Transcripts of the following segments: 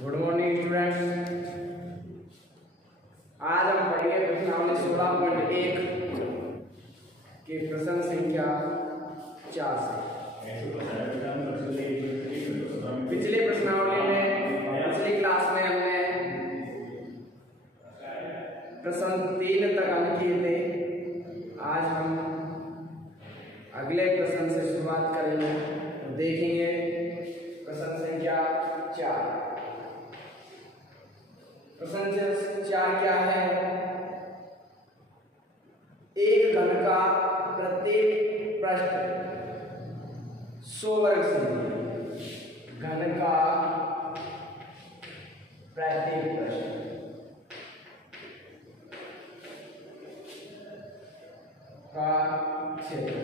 Good morning students. आज हम पढ़ेंगे प्रश्नावली 16.1 के प्रश्न संख्या 4 से। पिछले प्रश्नावली में पिछली क्लास में हमने प्रश्न 3 तक हल किए थे। आज हम अगले प्रश्न से शुरुआत करेंगे और देखेंगे प्रश्न संख्या 4। प्रश्न 4 क्या है? एक घन का प्रत्येक पृष्ठ 100 वर्ग सेंटीमीटर। घन का प्रत्येक पृष्ठ का क्षेत्र,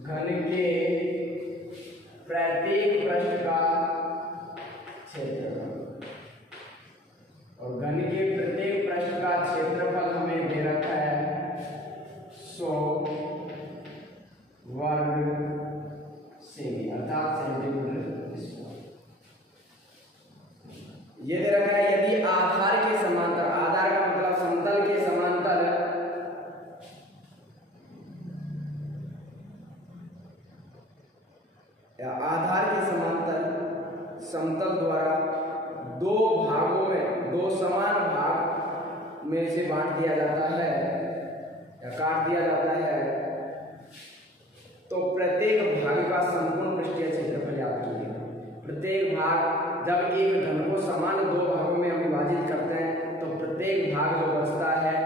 घन के प्रत्येक पृष्ठ का क्षेत्रफल, और घन के प्रत्येक पृष्ठ का क्षेत्रफल हमें दे रखा है 100 वर्ग सेमी अर्थात सेंटीमीटर स्क्वायर। ये दे रखा है यदि आधार के समांतर, आधार का मतलब समतल के समांतर या आधार के समांतर समतल द्वारा दो भागों में, दो समान भाग में से बांट दिया जाता है या काट दिया जाता है, तो प्रत्येक भाग का संपूर्ण पृष्ठीय क्षेत्रफल याद कीजिएगा। प्रत्येक भाग, जब एक घन को समान दो भागों में हम विभाजित करते हैं तो प्रत्येक भाग जो बचता है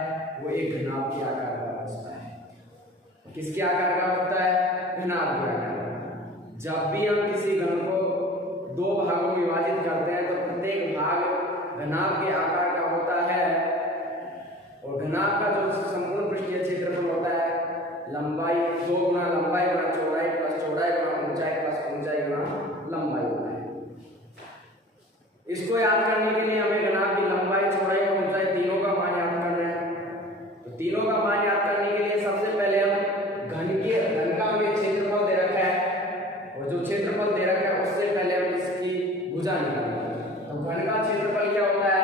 वो एक घनाभ के आकार का बचता है। किसके आकार का होता है? घनाभ के आकार का। जब भी हम किसी घन को दो भागों में विभाजित करते हैं तो प्रत्येक भाग घनाभ के आकार का होता है, और घनाभ का जो संपूर्ण पृष्ठीय क्षेत्रफल होता है लंबाई 2 गुना लंबाई गुना चौड़ाई प्लस चौड़ाई गुना ऊंचाई प्लस ऊंचाई गुना लंबाई होता है। इसको याद करने के लिए हमें घनाभ की लंबाई, चौड़ाई और ऊंचाई तीनों का मान याद करना है। तो तीनों का मान याद करने के लिए सबसे पहले हम घन का हमें क्षेत्रफल दे रखा है, और जो क्षेत्रफल दे रखा है उससे पहले हम इसकी भुजा निकालेंगे। तो घन का क्षेत्रफल क्या होता है?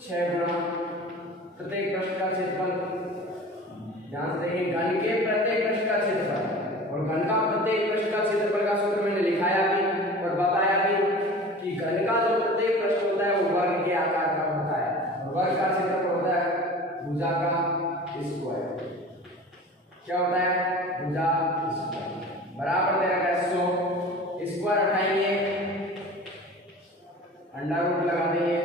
6 गुना प्रत्येक पृष्ठ का क्षेत्रफल। ध्यान से देखिए, घन के प्रत्येक पृष्ठ का क्षेत्रफल, और घन का प्रत्येक पृष्ठ का क्षेत्रफल का सूत्र मैंने लिखाया भी और बताया भी कि घन का जो प्रत्येक पृष्ठ होता है वो वर्ग के आकार का होता है, और वर्ग का क्षेत्रफल होता है भुजा का स्क्वायर। क्या होता है? भुजा स्क्वायर बराबर दे रखा है 100। स्क्वायर उठाएंगे, अंडर रूट लगा देंगे,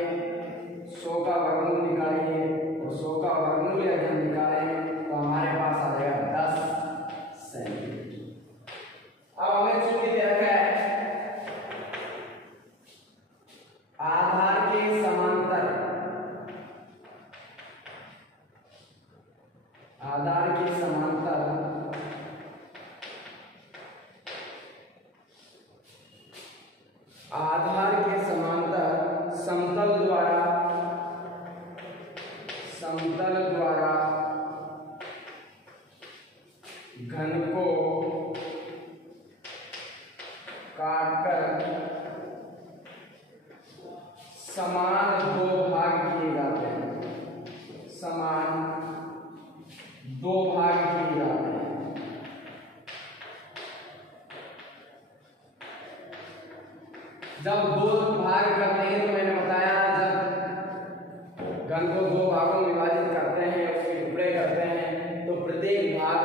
100 का वर्गमूल निकालेंगे, और 100 का वर्गमूल यदि हम निकालें तो हमारे पास आ जाएगा 10 सेंटीमीटर। अब हमें सूत्र दे रखा है आधार के समांतर, आधार के समांतर आधार के समांतर समतल द्वारा घन को काटकर समान दो भाग किए जाते हैं, समान दो भाग किए जाते हैं। जब दो भाग करते हैं तो मैंने बताया जब घन को दो भागों में विभाजित करते हैं, उसके टुकड़े करते हैं, तो प्रत्येक भाग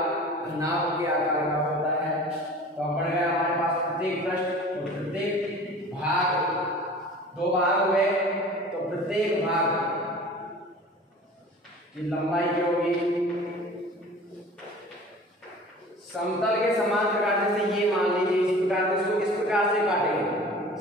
घनाभ के आकार का होता है। तो बढ़ गया हमारे पास प्रत्येक पृष्ठ, और प्रत्येक भाग दो भाग हुए तो प्रत्येक भाग की लंबाई क्या होगी? समतल के समांतर काटने से ये मान लीजिए इस प्रकार, इसको इस प्रकार से काटेंगे।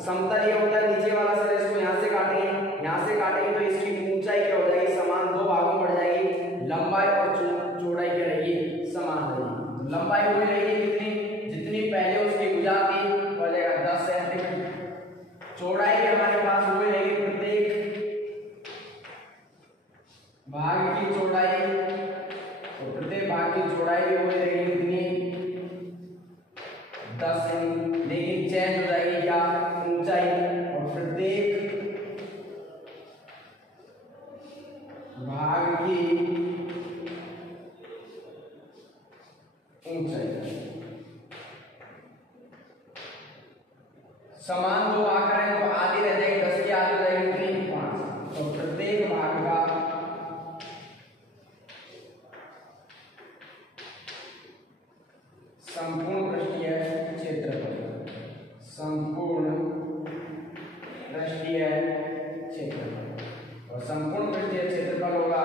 समतल ये होता है नीचे वाला सर, इसको यहाँ से काटेंगे, यहाँ से काटेंगे तो इसकी ऊंचाई क्या हो जाएगी? समान दो भागों में बढ़ जाएगी। लंबाई और चौड़ाई क्या रहेगी? समान रहेगी। तो लंबाई हुई रहेगी कितनी? जितनी पहले उसकी भुजा थी हो जाएगा 10 सेंटीमीटर। चौड़ाई हमारे पास हुई रहेगी प्रत्येक भाग की चौड़ाई, तो प्रत्येक भाग की चौड़ाई भी हुई रहेगी कितनी? 10 सेमी, लेकिन चेंज हो जाएगी क्या, ऊंचाई, और प्रत्येक भाग की ऊंचाई समान दो भाग करें तो आधी रह जाएगी, 10 की आधी हो जाएगी कितनी, 5। तो प्रत्येक भाग का संपूर्ण पृष्ठीय क्षेत्रफल, संपूर्ण पृष्ठीय क्षेत्रफल, और संपूर्ण पृष्ठीय क्षेत्रफल होगा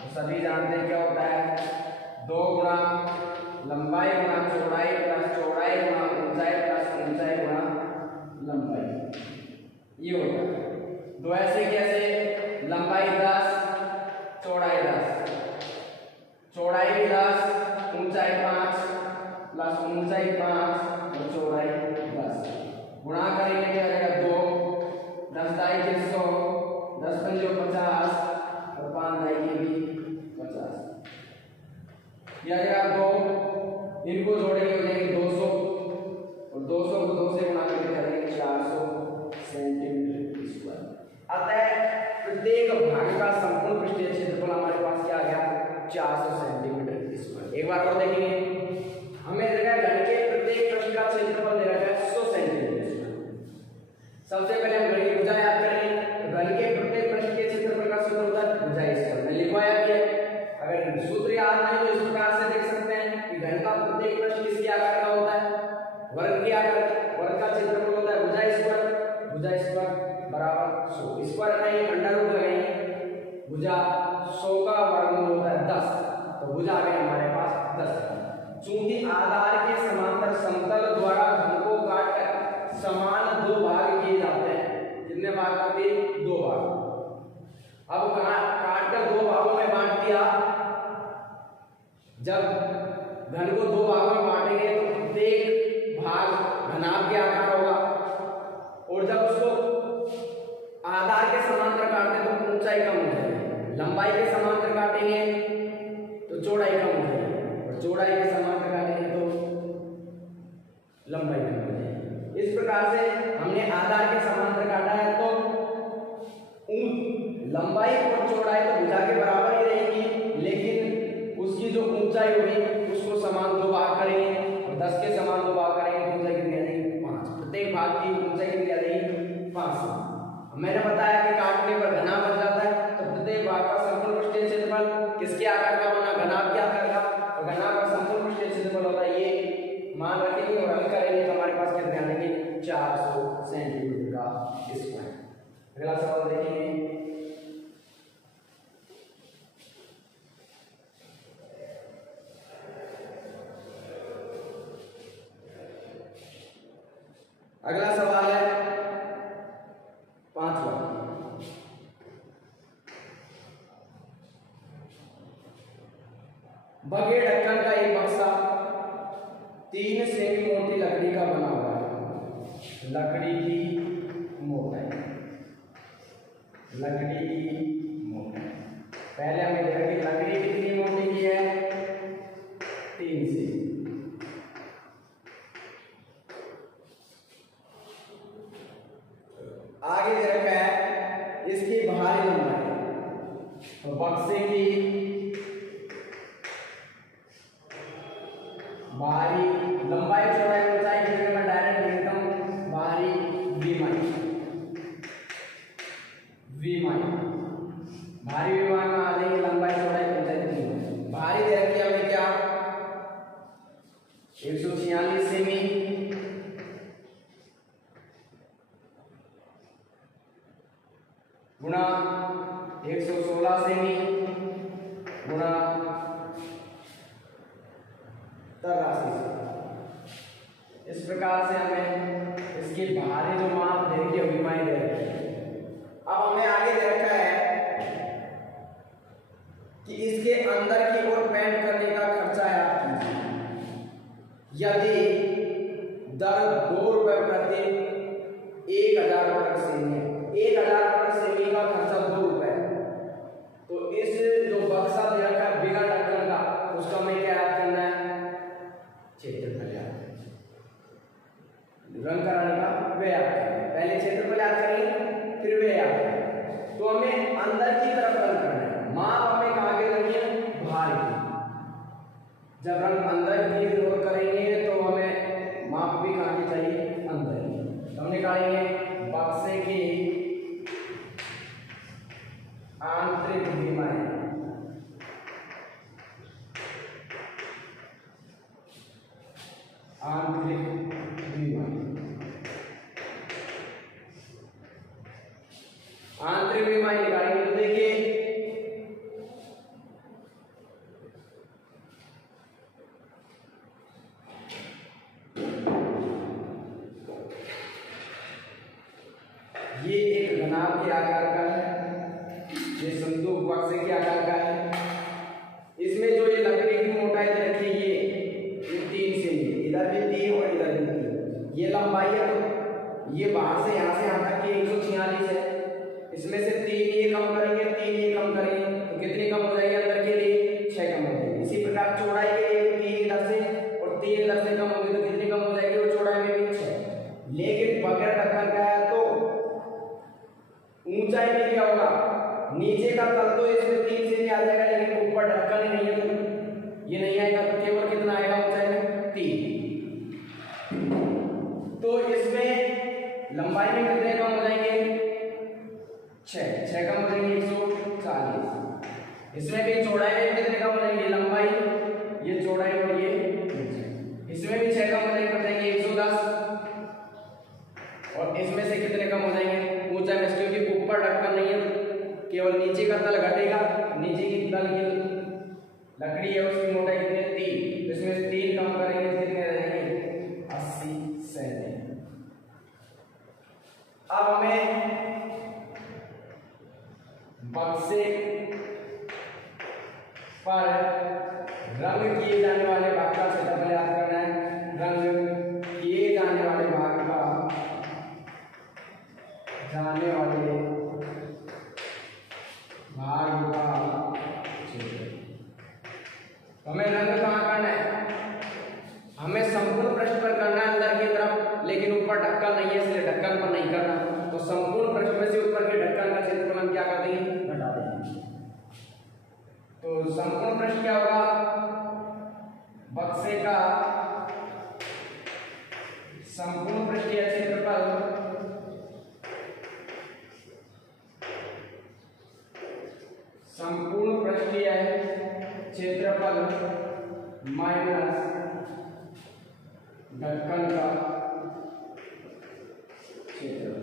तो सभी जानते हैं क्या होता है, 2 गुणा लंबाई गुणा चौड़ाई प्लस चौड़ाई गुणा ऊंचाई प्लस ऊंचाई गुणा लंबाई, ये होता है। 2 ऐसे कैसे, लंबाई 10 चौड़ाई 10, चौड़ाई 10 ऊंचाई 5 प्लस ऊंचाई 5 और चौड़ाई 10, गुणा करेंगे क्या आएगा 2, 10 दाई के 100, 10 पंजे 50 और 5 दाई के भी 50, यह आएगा 2, इनको जोड़ेंगे हो जाएंगे 200, और 200 को 2 से गुणा करके आ जाएंगे 400 सेंटीमीटर स्क्वायर। अतः प्रत्येक भाग का संपूर्ण पृष्ठीय क्षेत्रफल हमारे पास क्या आ गया, 400 सेंटीमीटर स्क्वायर। एक बार और देखेंगे, हमें दे रखा है घन के प्रत्येक पृष्ठ का क्षेत्रफल दे रखा है 100 सेंटीमीटर स्क्वायर। सबसे पहले हम घन की भुजा याद करेंगे, घन के प्रत्येक पृष्ठ के क्षेत्रफल का सूत्र होता है भुजा स्क्वायर, मैं लिखवाया भी है, अगर सूत्र याद नहीं तो इस प्रकार से देख सकते हैं कि घन का प्रत्येक पृष्ठ किसके आकार का होता है, वर्ग के आकार, वर्ग का क्षेत्रफल होता है भुजा स्क्वायर बराबर 100, स्क्वायर नहीं अंडर रूट लगाएंगे, भुजा 100 का वर्गमूल होता है 10, तो भुजा आ गई हमारे पास 10। चूंकि आधार के समांतर समतल द्वारा घन को काटकर समान 2 भाग किए जाते हैं, कितने भाग करते हैं, 2 भाग। अब काटकर 2 भागों में बांट दिया, जब घन को 2 भागों में बांटेंगे तो प्रत्येक भाग घनाभ के आकार होगा, और जब उसको आधार के समांतर काटते हैं तो ऊंचाई कम हो जाएगी, लंबाई के समांतर काटेंगे तो चौड़ाई कम हो जाएगी, और चौड़ाई के समांतर काटेंगे तो लंबाई कम हो जाएगी। इस प्रकार से हमने आधार के समांतर काटा है तो लंबाई और चौड़ाई तो भुजा के बराबर ही रहेगी, लेकिन उसकी जो ऊंचाई होगी उसको समान 2 भाग करेंगे, और 10 के समान 2 भाग करेंगे तो ऊंचाई कितनी आ जाएगी, 5। प्रत्येक भाग की ऊंचाई कितनी आ जाएगी, 5। मैंने बताया कि काटने पर घना बन जाता है, तो प्रत्येक भाग का संपूर्ण पृष्ठीय क्षेत्रफल किसके आकार का बना, घनाभ के आकार का, और घनाभ का संपूर्ण पृष्ठीय क्षेत्रफल होता है ये, मान रखेंगे और हल करेंगे तो हमारे पास कितने आ जाएंगे, 400 सेंटीमीटर का स्क्वायर। अगला सवाल देखेंगे, अगला सवाल है 5वां, बगैर ढक्कन का एक बक्सा 3 सेमी मोटी लकड़ी का बना हुआ है, लकड़ी की मोटाई, लकड़ी की मोटाई, पहले हमें देखा कि लकड़ी कितनी मोटी की है, 3 सेमी। आगे दे रखा है इसकी बाहरी लंबाई, तो बक्से की बाहरी लंबाई चौड़ाई ऊंचाई की जगह मैं डायरेक्ट लिखता हूं बाहरी विमाई, बाहरी विमाई में आ जाएगी लंबाई चौड़ाई ऊंचाई। बाहरी दे रखी है हमें क्या, 146 सेमी गुणा 116 सेमी गुणा 83। इस प्रकार से हमें इसके बाहरी जो माप दे रखी है विमाई दे रखी है। अब हमें आगे दे रखा है कि इसके अंदर की ओर पेंट करने का खर्चा है आपकी, यदि दर 2 रुपए प्रति 1000 वर्ग सेमी, 1000 वर्ग सेमी का खर्चा 2 रुपए, तो इस जो बक्सा दे रखा है बिना ढक्कन का उसका हमें क्या याद करना है, क्षेत्रफल याद करना है। रंग कराने का वे याद करेंगे। पहले क्षेत्रफल याद करेंगे फिर वे याद करेंगे। तो हमें अंदर की तरफ रंग करना है। माप हमें कहाँ के करनी है? बाहर की। जब रंग अंदर की ओर करेंगे तो हमें माप भी कहाँ की चाहिए? अंदर की। तो हम निकालेंगे बक्से की आंतरिक विमाएं। आंतरिक विमाएं, आंतरिक विमाएं निकालेंगे तो देखिए ये एक घनाभ के आकार का है, ये संदूक बक्से के आकार का है। इसमें जो ये लकड़ी की मोटाई रखी है ये 3 से इधर भी 3 और इधर भी 3। ये लंबाई है तो ये बाहर से यहाँ तक की 146 है। इसमें से 3 ये कम करेंगे, 3 ये कम करेंगे तो कितनी कम हो जाएगी? अंदर के लिए 6 कम हो जाएगी। इसी प्रकार चौड़ाई के लिए 3 इधर से और 3 इधर से कम होगी तो कितनी कम हो जाएगी? और चौड़ाई में भी 6। लेकिन बगैर ढक्कन का है तो ऊंचाई में क्या होगा? नीचे का तल तो इसमें 3 से भी आ जाएगा, लेकिन ऊपर ढक्कन ही नहीं है तो ये नहीं आएगा। तो केवल कितना आएगा ऊंचाई में? 3। तो इसमें लंबाई में कितने कम हो जाएंगे? 6 कम हो जाएंगे 140। इसमें भी चौड़ाई में कितने कम हो जाएंगे? लंबाई, ये चौड़ाई और ये, इसमें भी 6 कम हो जाएंगे 110। और इसमें से कितने कम हो जाएंगे? ऊंचाई में, क्योंकि ऊपर ढक्कन नहीं है केवल नीचे का तल घटेगा। नीचे की तल की लकड़ी है उसकी मोटाई कितनी है? 3। तो इसमें 3 कम करेंगे कितने रहेंगे? 80 सेंटीमीटर। अब हमें बक्से पर रंग किए जाने वाले भाग का क्षेत्रफल याद करना है। रंग किए जाने वाले भाग का हमें रंग कहाँ करना है? हमें संपूर्ण पृष्ठ पर करना है अंदर की तरफ, लेकिन ऊपर ढक्कन नहीं है इसलिए ढक्कन पर नहीं करना। तो संपूर्ण पृष्ठ में से ऊपर के ढक्कन का क्षेत्रफल हम क्या कर देंगे? घटा देंगे। तो संपूर्ण पृष्ठ क्या होगा? बक्से का संपूर्ण पृष्ठीय क्षेत्रफल संपूर्ण पृष्ठीय क्षेत्रफल माइनस ढक्कन का क्षेत्रफल।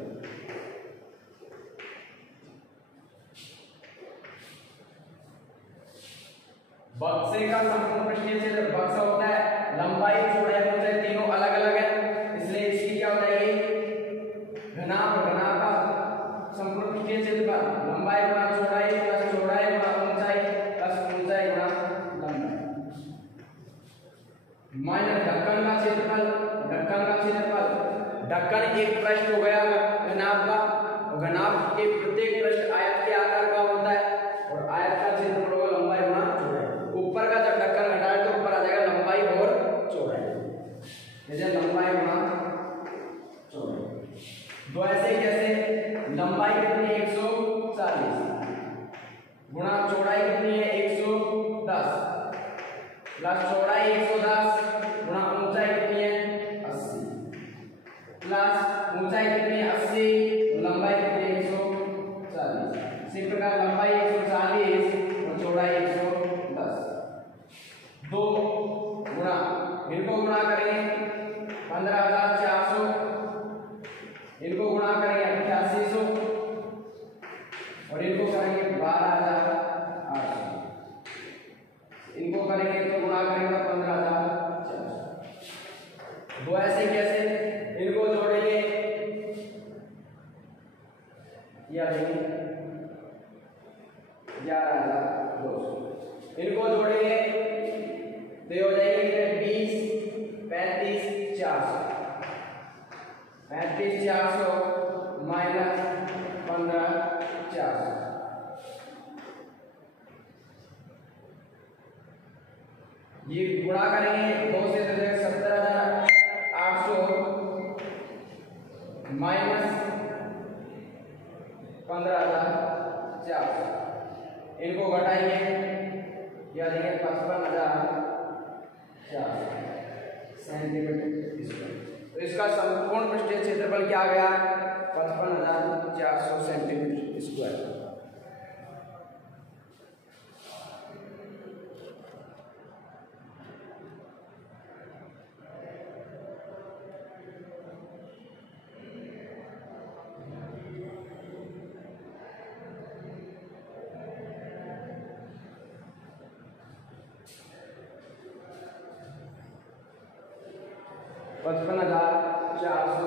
बक्से का संपूर्ण पृष्ठीय क्षेत्र, बक्सा होता है लंबाई चौड़ाई ऊंचाई तीनों अलग अलग है, इसलिए इसकी क्या हो जाएगी? घनाभ। घनाभ का संपूर्ण पृष्ठीय क्षेत्रफल लंबाई गुणा चौड़ाई प्लस चौड़ाई गुणा ऊंचाई प्लस ऊंचाई गुणा लंबाई माइनस ढक्कन का क्षेत्रफल। ढक्कन का क्षेत्रफल, ढक्कन एक पृष्ठ हो गया घनाभ का, और घनाभ के प्रत्येक पृष्ठ आयत के आकार का होता है और आयत का क्षेत्रफल होगा लंबाई गुणा चौड़ाई। ऊपर का जब ढक्कन घटाए तो ऊपर आ जाएगा लंबाई और चौड़ाई, जैसे लंबाई गुणा चौड़ाई। दो ऐसे कैसे? लंबाई कितनी है? 140 गुणा चौड़ाई कितनी है? 110 प्लस चौड़ाई 110 गुणा ऊंचाई कितनी है? 80 प्लस ऊंचाई कितनी है? 80 तो लंबाई कितनी है? 140। इसी प्रकार लंबाई 140 और चौड़ाई 110। 2 गुणा, इनको गुणा करेंगे 15,400, इनको गुणा करेंगे 8800 और इनको करेंगे 12,800। इनको करेंगे तो गुणा करेंगे 15,400। दो ऐसे कैसे? इनको जोड़ेंगे या 11,200, इनको जोड़ेंगे तो हो जाएगी 20, 35, 400। 35,400 माइनस 15,400, ये गुणा करेंगे 2 से 17,800 इनको घटाएंगे, या देंगे 55,400 सेंटीमीटर स्क्वायर। तो इसका संपूर्ण पृष्ठीय क्षेत्रफल क्या आ गया? 55,400 सेंटीमीटर स्क्वायर।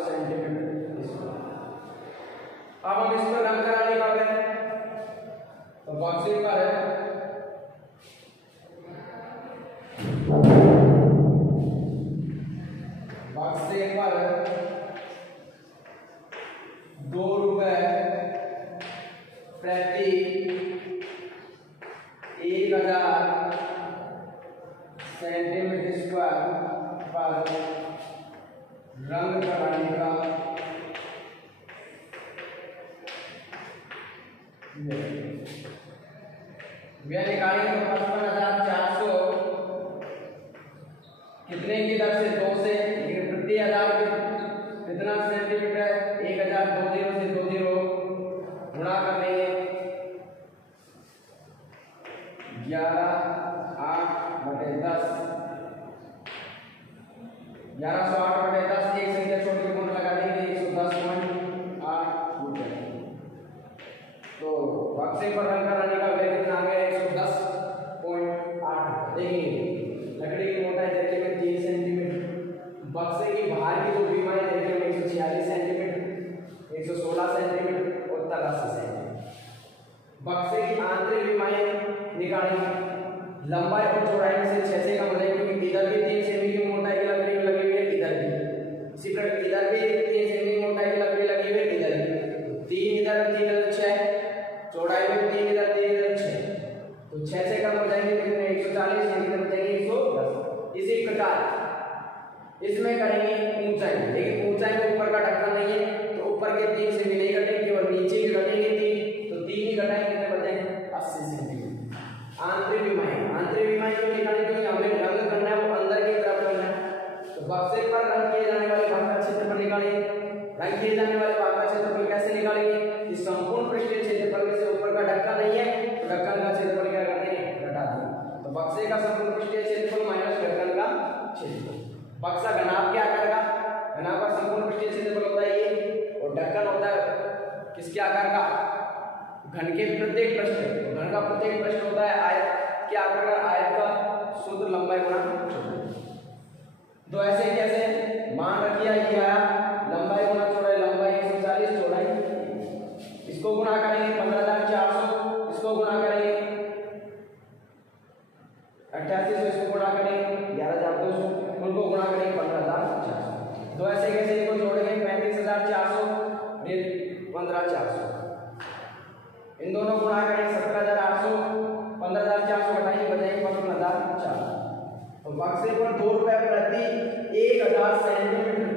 Centimetre square. अब हम इस पर रंग कराने का है, तो बक्से पर है ₹2 प्रति 1000 सेंटीमीटर स्क्वायर पर रंग कराने का व्यय निकालेंगे। 55,400 कितने की दर से? 2 से, लेकिन प्रति 1000 कितना सेंटीमीटर? 1000 20 से 20 गुणा कर देंगे 11/8/10 1108/10 एक संख्या छोड़ के गुण लगा देंगे 110.8 मीटर। तो बक्से पर रंग कराने का व्यय कितना आ गया? 110.8। देखिए लकड़ी की मोटाई देखिए में 3 सेंटीमीटर, बक्से की बाहर की जो विमाएं देखिए में 146 सेंटीमीटर, 116 सेंटीमीटर और 83 सेंटीमीटर। बक्से की आंतरिक विमाएं निकालेंगे, लंबाई और चौड़ाई में से 6 से कम रहेगी, क्योंकि इधर भी 3 सेमी की मोटाई की लकड़ी लगी हुई है, इधर भी इसी प्रकार इधर भी 3 सेमी मोटाई की लकड़ी लगी हुई है, इधर भी 3 इधर 3 इधर 6, चौड़ाई में 3 इधर 3 इधर 6, तो 6 से कम हो जाएंगे कितने? 140, इधर बचेंगे 110। इसी प्रकार इसमें करेंगे ऊंचाई, लेकिन ऊंचाई में ऊपर का ढक्कन नहीं है, तो ऊपर के 3 सेमी नहीं घटेंगे, केवल नीचे के घटेंगे 3, तो 3 ही घटाएंगे, कितने बचेंगे? 80 सेंटीमीटर। आंतरिक विमाएं क्यों निकालेंगे? क्योंकि हमें रंग करना है वो अंदर की तरफ करना है, तो बक्से पर रंग किए जाने वाले भाग का क्षेत्रफल निकालेंगे। रंग किए जाने वाले भाग का क्षेत्रफल कैसे निकालेंगे? इस संपूर्ण पृष्ठीय क्षेत्रफल में से ऊपर का ढक्कन नहीं है, तो ढक्कन का क्षेत्रफल क्या करते हैं? घटा देंगे। तो बक्से का संपूर्ण पृष्ठीय क्षेत्रफल माइनस ढक्कन का क्षेत्रफल। बक्सा घनाभ क्या करेगा? घनाभ का संपूर्ण पृष्ठीय क्षेत्रफल होता है ये, और ढक्कन होता है किसके आकार का? घन के प्रत्येक पृष्ठ, घन का प्रत्येक पृष्ठ होता है आयत के आकार का, आयत का सूत्र लंबाई गुणा चौड़ाई। तो ऐसे कैसे मान रखिए, ये आया लंबाई गुणा चौड़ाई, लंबाई 140, चौड़ाई, इसको गुणा करेंगे 15,400, इसको गुणा करेंगे 8800, इसको गुणा करेंगे 11,200, उनको गुणा करेंगे 15,400। तो ऐसे कैसे इनको जोड़ेंगे? 35,400 फिर 15,400, इन दोनों गुणा करेंगे 17,800, 15,400 घटाएंगे बचेंगे 55,400। तो बक्से पर ₹2 प्रति 1000 सेंटीमीटर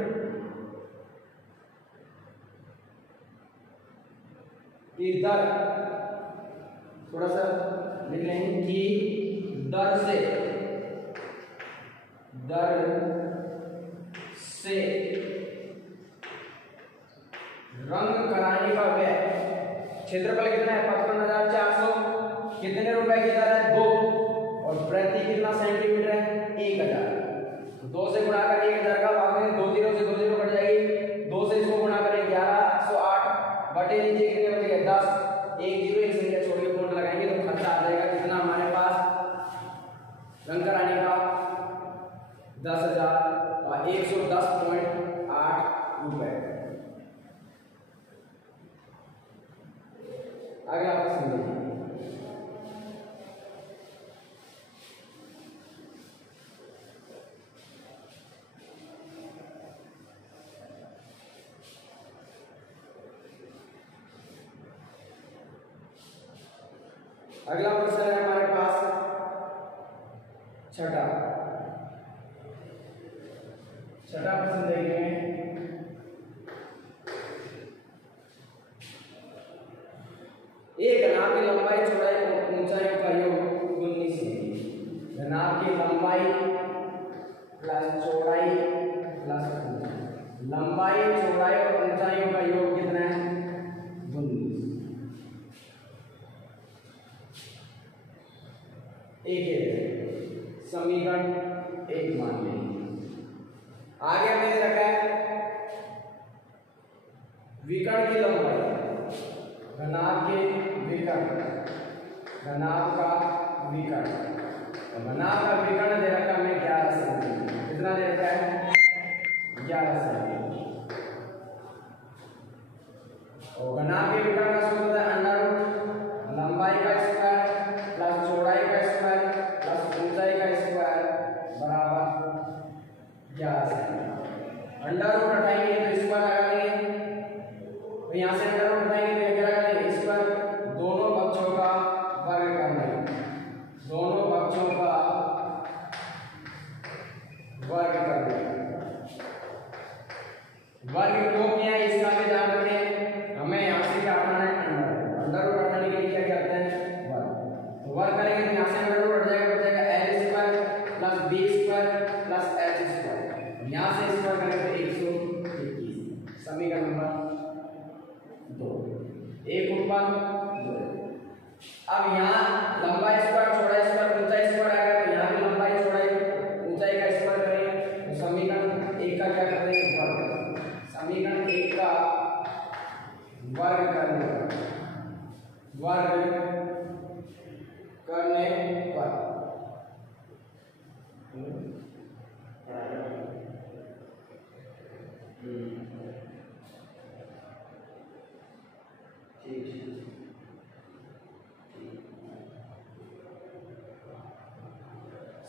की दर, थोड़ा सा लिख लेंगे कि दर से रंग कराने का व्यय। क्षेत्रफल कितना है? 55,400, कितने रुपए की दर है? 2, और प्रति कितना सेंटीमीटर है? 1000। 2 से गुणा करें 1000 का भाग में 2 0 से 2 0 कट जाएगी, 2 से इसको गुणा करें 1108 बटे नीचे कितने बचेगा? 10, 1 0 एक संख्या छोड़ के पूर्ण लगाएंगे तो खर्चा आ जाएगा कितना हमारे पास रंग कराने का? 10,110.8 रुपए। अगला प्रश्न देखिए, अगला प्रश्न है हमारे पास छठा प्रश्न देखेंगे। एक घनाभ घनाभ की लंबाई चौड़ाई और ऊंचाई का योग 19 डिग्री। घनाभ की लंबाई प्लस चौड़ाई प्लस ऊंचाई, लंबाई चौड़ाई और ऊंचाइयों का योग कितना है? 19। एक समीकरण एक मान लेंगे। आगे हमने रखा है विकर्ण की लंबाई, घनाभ के विकर्ण, घनाभ का विकर्ण, घनाभ का विकर्ण दे रखा है 11 सेंटीमीटर। कितना दे रखा है? 11 सेंटीमीटर। और घनाभ के विकर्ण का सूत्र है अंडर रूट लंबाई का स्क्वायर प्लस चौड़ाई का स्क्वायर प्लस ऊंचाई का स्क्वायर बराबर 11 सेंटीमीटर। अंडर रूट हटाएंगे तो स्क्वायर लगा देंगे, तो यहाँ से अंडर रूट हटाएंगे तो क्या करेंगे? स्क्वायर। दोनों पक्षों का वर्ग करना, दोनों पक्षों का वर्ग करना। वर्ग क्यों किया है इसका भी ध्यान रखें। हमें यहाँ से क्या हटाना है? अंडर रूट हटाने के लिए क्या करते हैं? वर्ग। तो वर्ग करेंगे तो यहाँ से अंडर रूट हट जाएगा, बचेगा L square plus B square plus H square. यहाँ से स्क्वायर करेंगे तो 121। समीकरण नंबर 2 एक उत्पाद 2। अब यहाँ लंबाई स्क्वायर चौड़ाई स्क्वायर ऊंचाई स्क्वायर आ गया, तो यहाँ भी लंबाई चौड़ाई ऊंचाई का स्क्वायर करेंगे तो समीकरण 1 का क्या कर देंगे? वर्ग। समीकरण 1 का वर्ग करने पर, वर्ग करने पर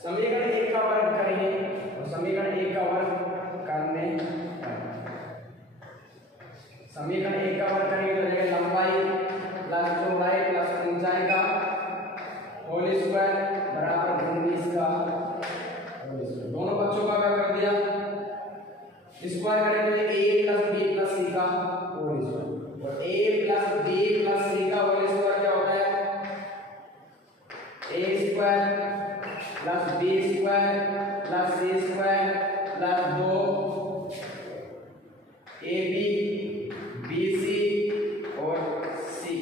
समीकरण 1 का वर्ग करेंगे और समीकरण 1 का वर्ग करने पर, समीकरण 1 का वर्ग करेंगे तो जाएगा लंबाई प्लस चौड़ाई प्लस ऊंचाई का होल स्क्वायर बराबर 19 का होल स्क्वायर। दोनों पक्षों का क्या कर दिया? स्क्वायर करेंगे तो a plus b plus c का होल स्क्वायर, और a plus b plus c का होल स्क्वायर क्या होता है? a square plus B square plus C square plus 2 A B C और सी।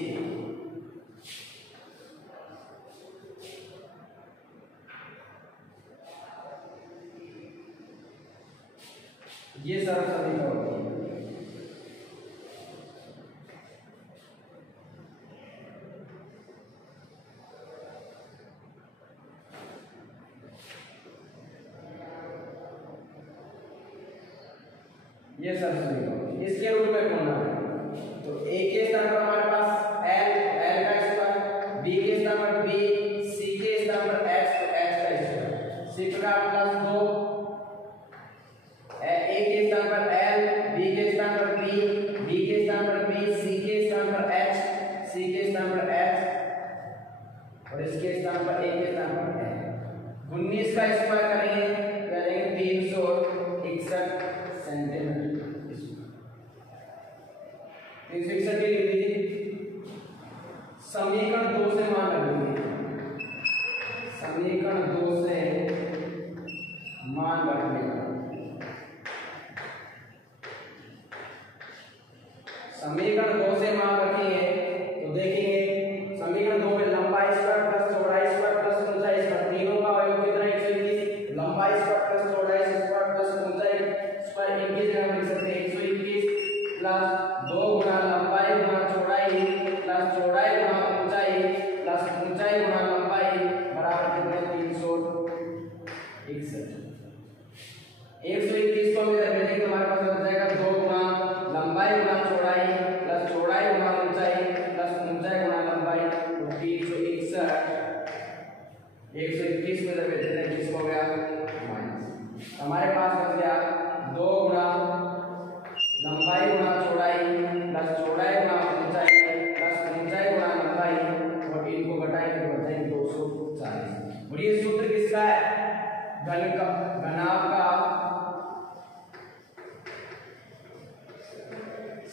ये सरल समीकरण होती है। ये सब समीकरण इसके रूप में खोलना है। तो a के स्थान पर हमारे पास l का स्क्वायर, b के स्थान पर b, c के स्थान पर h तो h का स्क्वायर, c प्रकार प्लस 2 a के स्थान पर l, b के स्थान पर b, b के स्थान पर b, c के स्थान पर h, c के स्थान पर h और इसके स्थान पर a के स्थान पर h। 19 का स्क्वायर करेंगे तो आ जाएगा 361 सेंटीमीटर। 361 लिख लीजिए। समीकरण 2 से मान रख लीजिए, समीकरण 2 से मान रखने का, समीकरण 2 से मान रखेंगे तो देखेंगे समीकरण 2 में लंबाई स्क्वायर प्लस चौड़ाई स्क्वायर प्लस ऊंचाई स्क्वायर तीनों का योग कितना? 121। लंबाई स्क्वायर प्लस चौड़ाई स्क्वायर प्लस ऊंचाई स्क्वायर इनकी जगह हम लिख सकते हैं 121 प्लस 2 गुना लंबाई गुना चौड़ाई प्लस चौड़ाई गुना ऊंचाई प्लस ऊंचाई गुना लंबाई बराबर कितने? 361। 121 को इधर भेजेंगे तो हमारे पास हो जाएगा 2 गुना लंबाई गुना चौड़ाई प्लस चौड़ाई गुना ऊंचाई प्लस ऊंचाई गुना लंबाई तो 361। 121 में इधर भेज देते हैं, किसको हो गया माइनस। हमारे पास बच गया 2 गुना लंबाई गुना चौड़ाई प्लस चौड़ाई गुना ऊंचाई प्लस ऊंचाई गुना लंबाई और इनको घटाएंगे तो बचेंगे 240। और ये सूत्र किसका है? घनाभ का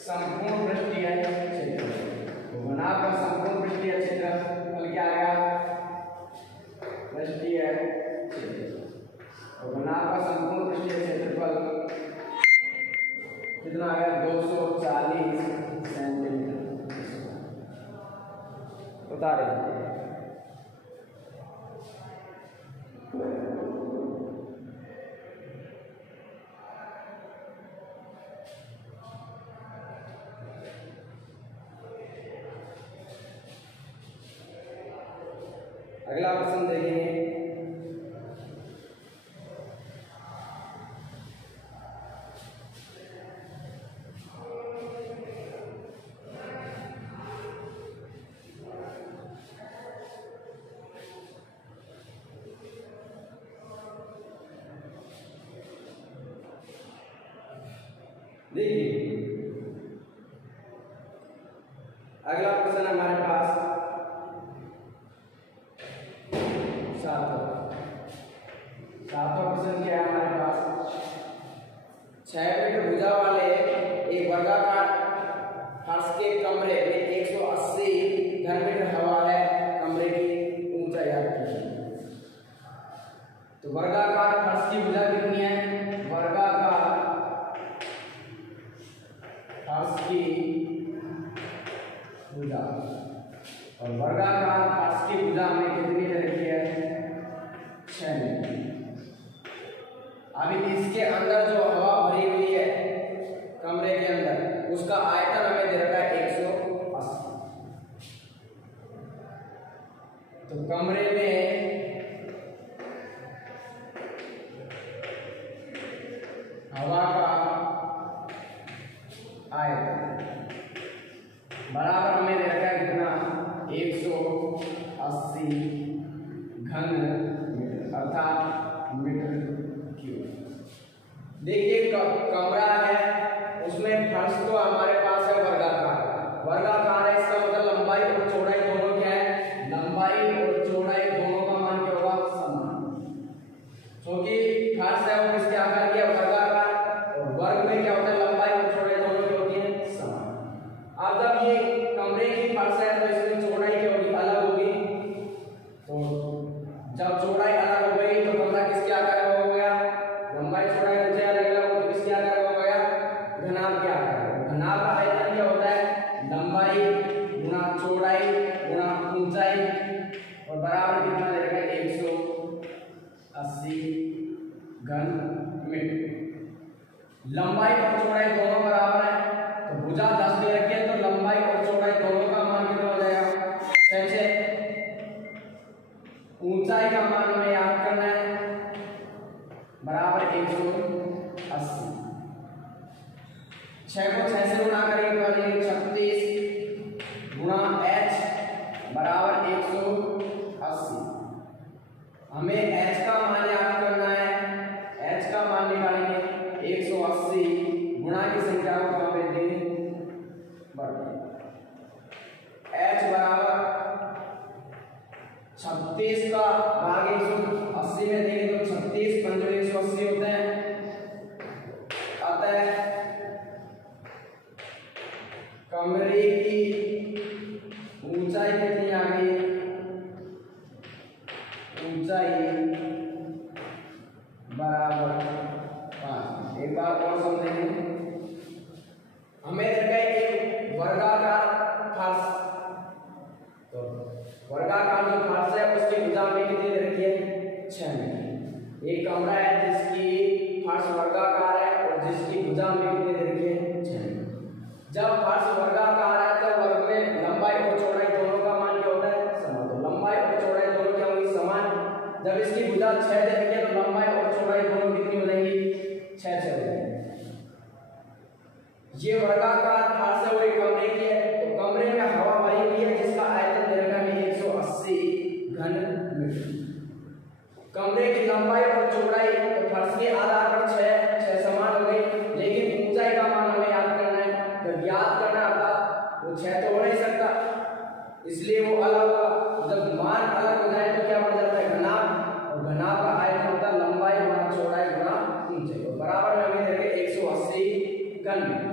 संपूर्ण पृष्ठीय क्षेत्र। तो घनाभ का संपूर्ण पृष्ठीय क्षेत्र कितना आ गया 240 सेंटीमीटर बता रहे। अगला प्रश्न देखेंगे। देखिए अगला प्रश्न हमारे पास सातवां प्रश्न क्या है हमारे पास। 6 मीटर भुजा वाले एक वर्गाकार फर्श के कमरे में 180 घन मीटर हवा है, कमरे की ऊंचाई आपकी। तो वर्गाकार फर्श की भुजा कितनी है? वर्गाकार फर्श की भुजा, और वर्गाकार फर्श की भुजा में कितनी रखी है? 6 मीटर। अभी इसके अंदर जो हवा भरी हुई है कमरे के अंदर, उसका आयतन हमें दे रखा है 180। तो कमरे में हवा का आयतन बराबर हमें दे रखा है कितना? 180 घन मीटर अर्थात मीटर क्यूब। देखिए कमरा है, उसमें फर्श तो हमारे पास है वर्गाकार। वर्गाकार है, इसका मतलब लंबाई और चौड़ाई दोनों क्या है? लंबाई और चौड़ाई दोनों का मान क्या होगा? समान। क्योंकि फर्श है वो किसके आकार की है? वर्गाकार। और वर्ग में क्या होता है? लंबाई और चौड़ाई दोनों की होती है समान। अब जब ये कमरे की फर्श है तो इसमें चौड़ाई क्या होगी? अलग होगी। तो जब चौड़ाई अलग हो गई तो कमरा किसके आकार का हो गया? लंबाई चौड़ाई ऊंचाई अलग अलग हो तो किसके आकार का हो गया? घनाभ के आकार। घनाभ का आयतन क्या होता है? लंबाई गुणा चौड़ाई गुणा ऊंचाई, और बराबर कितना दे रखा है? 180 घन मीटर। लंबाई और चौड़ाई दोनों बराबर है, तो भुजा 10 दे रखी है, तो लंबाई और चौड़ाई दोनों का मान कितना हो जाएगा? 6। ऊंचाई का मान हमें याद करना है, बराबर 180। 6 को 6 से गुणा करेंगे तो आ जाएगा 36 गुणा h बराबर 180। हमें h का मान याद करना है, h का मान निकालेंगे 180 गुणा की संख्या को कहाँ पे देंगे? बढ़ h बराबर 36 का भाग 180 में देंगे तो 36 पंजे 180 होते हैं। अतः कमरे की ऊंचाई कितनी आ गई? ऊंचाई बराबर 5। एक बार और समझेंगे। हमें एक वर्गाकार फर्श, तो वर्गाकार जो फर्श है उसकी भुजा में कितनी दे रखी है? 6 मीटर। एक कमरा है जिसकी फर्श वर्गाकार है और जिसकी भुजा में कितनी दे रखी है? 6 मीटर। जब फर्श वर्गाकार है तो वर्ग में लंबाई और चौड़ाई दोनों का मान क्या होता है? समान। तो लंबाई और चौड़ाई दोनों क्या होगी? समान। जब इसकी भुजा 6 दे रखी है तो लंबाई और चौड़ाई दोनों कितनी हो जाएगी? 6 हो जाएगी। ये वर्गाकार फर्श है वो एक कमरे की है, तो कमरे में हवा भरी हुई है जिसका आयतन दे रखा है 180 घन मीटर। कमरे की लंबाई और चौड़ाई तो फर्श के आधार पर 6 समान हो गई, लेकिन ऊंचाई का मान हमें याद करना है। जब याद करना था वो 6 तो हो नहीं सकता, इसलिए वो अलग होगा। जब मान अलग हो जाए तो क्या बन जाता है? घनाभ, और घनाभ का आयतन होता है लंबाई गुणा चौड़ाई गुणा ऊंचाई, और बराबर में हमें देंगे 180 घन मीटर।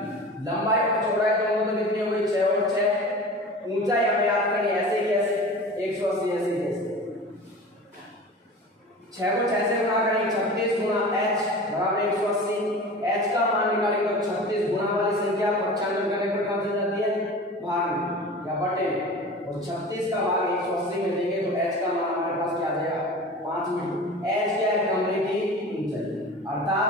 लंबाई और चौड़ाई दोनों तो कितनी हो गई? 6 और 6। ऊंचाई हमें याद करनी ऐसे कैसे? 180 ऐसे कैसे? 6 को 6 से गुणा करेंगे 36 गुणा h बराबर 180। h का मान निकालेंगे तो 36 गुणा वाली संख्या 95 करने पर कहाँ चली जाती है भाग में या बटे, और 36 का भाग 180 में देंगे तो h का मान हमारे पास क्या आ जाएगा 5 मीटर। h क्या है कमरे की ऊंचाई, अर्थात